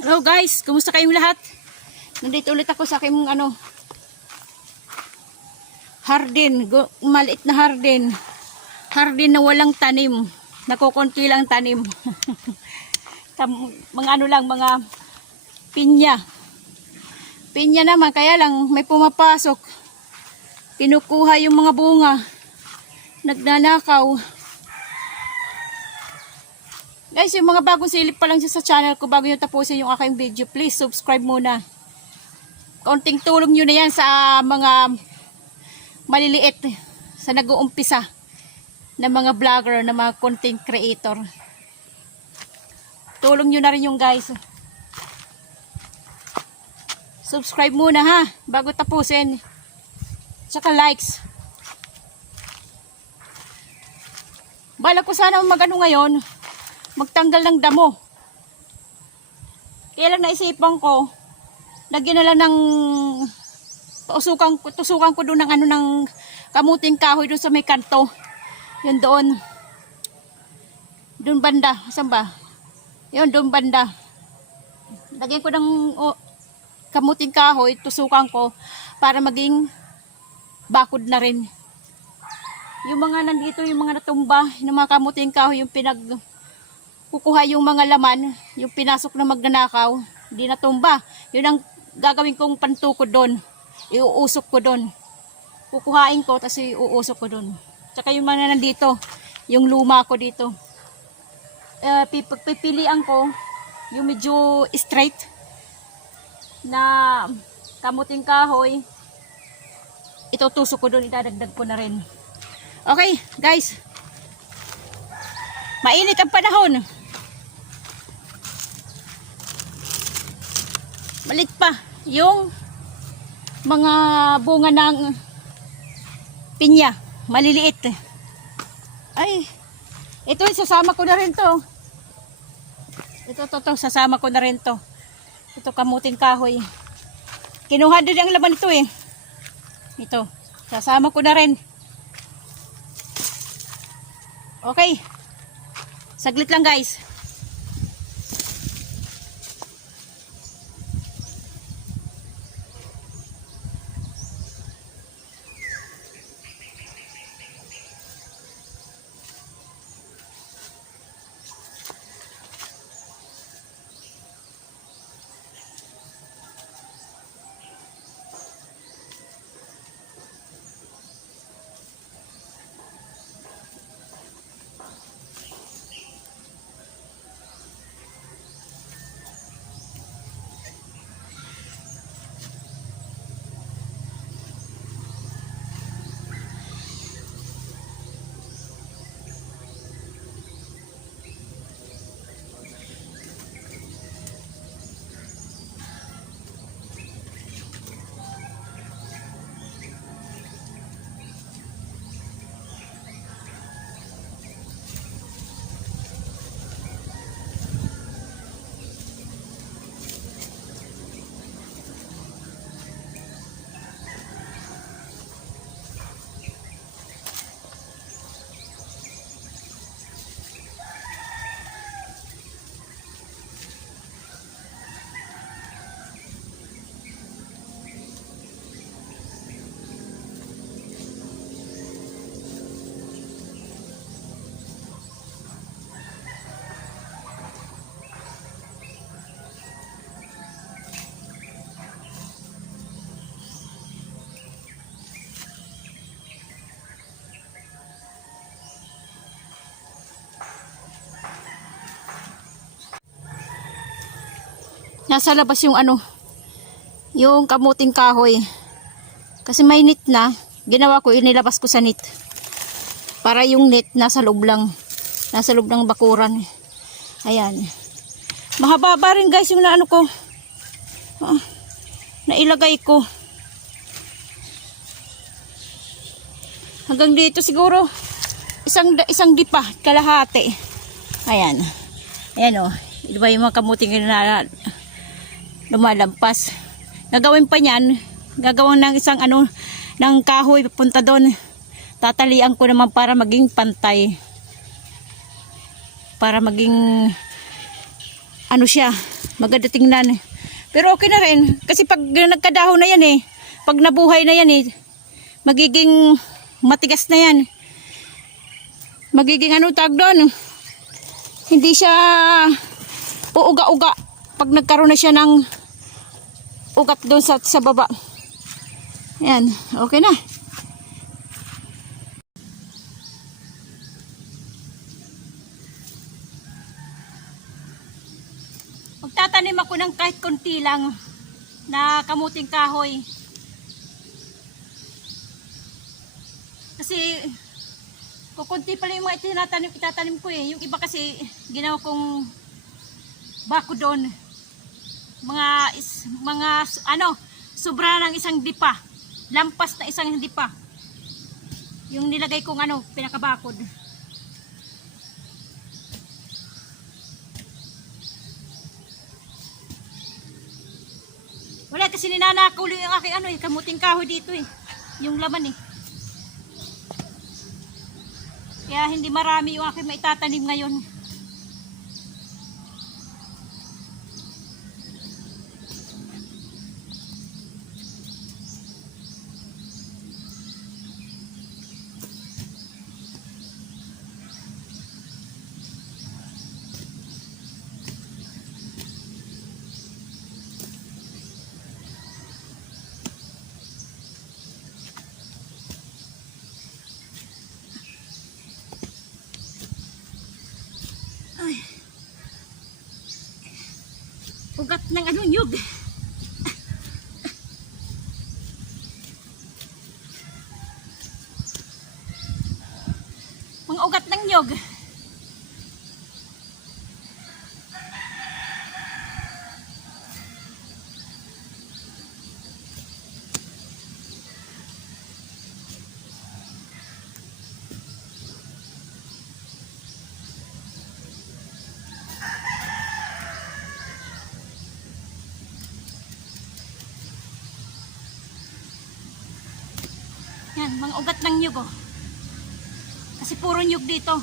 Hello guys, kumusta kayong lahat? Nandito ulit ako sa aking hardin, maliit na hardin. Hardin na walang tanim, nakukunti lang tanim. Mga mga pinya. Pinya naman, kaya lang may pumapasok. Kinukuha yung mga bunga. Nagnanakaw. Guys, yung mga bagong silip pa lang sa channel ko, bago nyo tapusin yung aking video, please subscribe muna. Kaunting tulong nyo na yan sa mga maliliit, sa nag-uumpisa na mga vlogger, na mga content creator. Tulong nyo na rin yung guys. Subscribe muna ha, bago tapusin. Tsaka likes. Bala ko sana magano ngayon, magtanggal ng damo. Kaya lang naisipan ko, lagyan na lang ng tusukan ko doon ng ng kamuting kahoy doon sa may kanto. Yun doon. Doon banda. Saan ba? Yun doon banda. Lagyan ko ng kamuting kahoy, tusukan ko para maging bakod na rin. Yung mga nandito, yung mga natumba, yung mga kamuting kahoy, yung kukuha yung mga laman, yung pinasok na magnanakaw, hindi natumba. Yun ang gagawin kong pantukod doon. Iuusok ko doon. Kukuhain ko, tapos iuusok ko doon. Tsaka yung mga nandito, yung luma ko dito. Pipilian ko yung medyo straight na kamuting kahoy. Itutusok ko doon, idadagdag ko na rin. Okay, guys. Mainit ang panahon. Malit pa yung mga bunga ng pinya, maliliit. Ay, ito sasama ko na rin to. Ito, sasama ko na rin to. Ito kamuting kahoy. Kinuha din ang laman ito eh. Ito, sasama ko na rin. Okay. Saglit lang guys. Nasa labas yung yung kamuting kahoy. Kasi may net na, ginawa ko, inilabas ko sa net. Para yung net nasa loob lang. Nasa loob ng bakuran. Ayan. Mahaba rin guys yung ko. Nailagay ko. Hanggang dito siguro isang dipa, kalahati. Ayan. Ayan o. Diba yung mga kamuting na lumalampas. Gagawin pa niyan, gagawin ng isang ng kahoy papunta doon. Tatalian ko naman para maging pantay. Para maging ano siya, maganda tingnan. Pero okay na rin, kasi pag nagkadahon na yan pag nabuhay na yan magiging matigas na yan. Magiging ano tag doon, hindi siya uuga-uga pag nagkaroon na siya ng ugat doon sa baba. Yan, okay na. Magtatanim ako ng kahit konti lang na kamuting kahoy. Kasi kukunti pala yung mga itatanim ko Yung iba kasi ginawa kong bako doon. Mga sobra ng isang dipa. Lampas na isang dipa. Yung nilagay kong pinakabakod. Wala kasi ninanakaw yung aking kamuting kahoy dito Yung laman Kaya hindi marami yung aking maitatanim ngayon. Ugat ng nyug. Mga ugat ng nyug. Yan, mga ugat ng nyug Kasi puro nyug dito.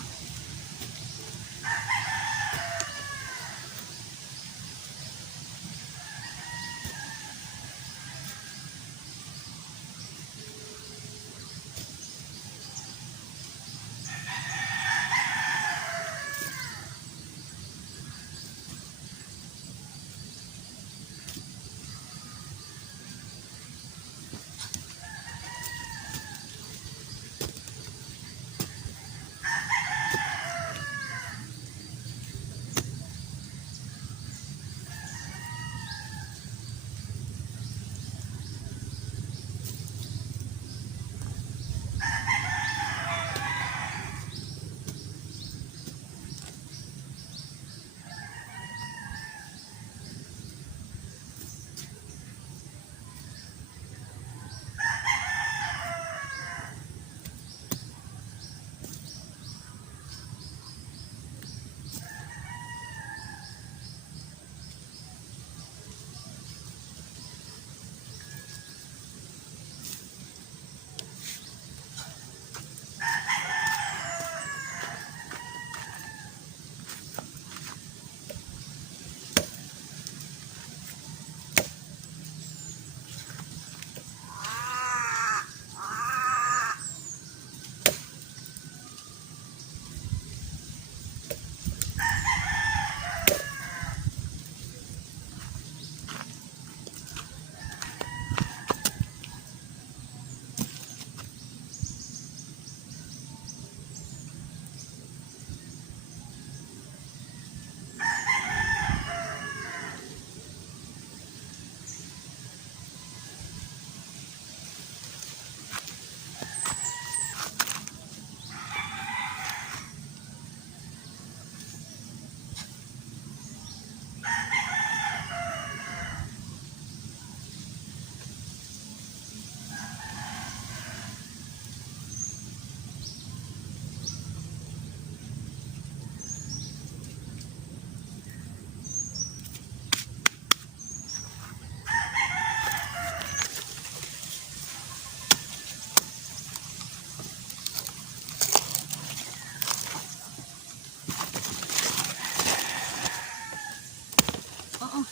Oh,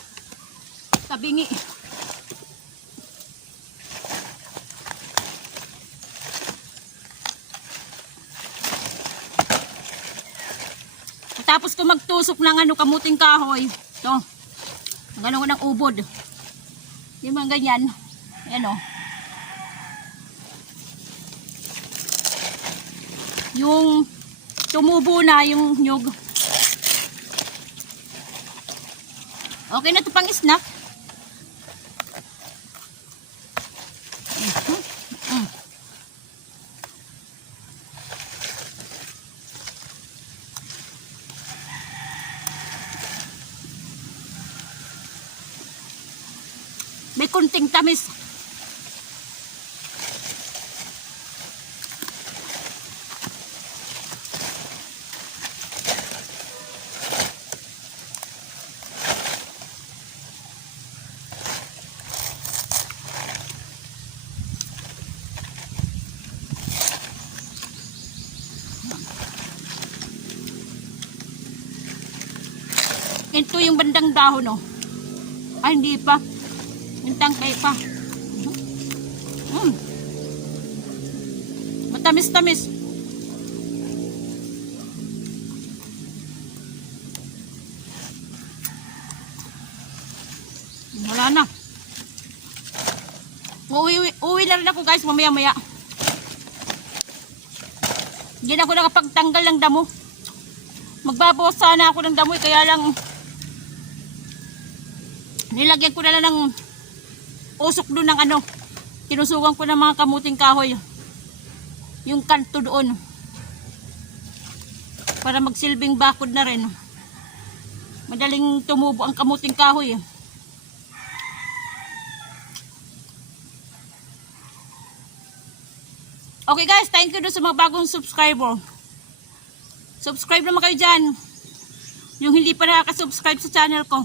tabingi. Tapos ko magtusok ng ano, kamuting kahoy. Ito. Gano'n ko ng ubod. Yung mga ganyan. Ayan o. Yung tumubo na yung nyug. Okay na ito pang snack. May kunting tamis. Ito yung bandang dahon, oh. Ay, hindi pa. Yung tangkay pa. Matamis-tamis. Wala na. Uwi na rin ako, guys, mamaya-maya. Hindi na ako nakapagtanggal ng damo. Magbabawas sana ako ng damo, kaya lang nilagyan ko na lang ng usok doon ng ano. Kinusugan ko ng mga kamuting kahoy. Yung kanto doon. Para magsilbing bakod na rin. Madaling tumubo ang kamuting kahoy. Okay guys, thank you doon sa mga bagong subscriber. Subscribe naman kayo dyan. Yung hindi pa nakaka-subscribe sa channel ko.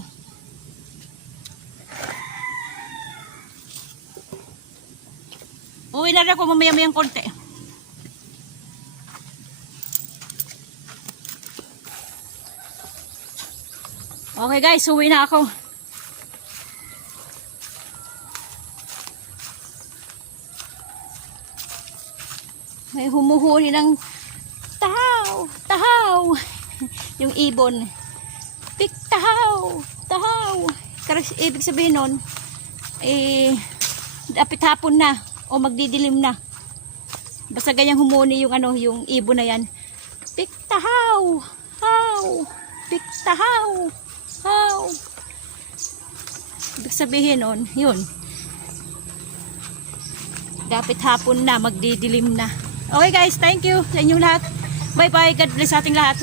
Uwi na rin ako mamaya-mayang konti. Okay guys, uwi na ako. May humuhuli ng tahaw, tahaw. Yung ibon. Pik, tahaw, tahaw. Kasi ibig sabihin nun, dapit hapon na o magdidilim na. Basta ganyang humuni yung ano, yung ibon na yan. Pik, tahaw, haw. Pik, tahaw, haw. Ibig sabihin nun, yun. Dapit hapon na, magdidilim na. Okay guys, thank you sa inyong lahat. Bye bye, God bless ating lahat.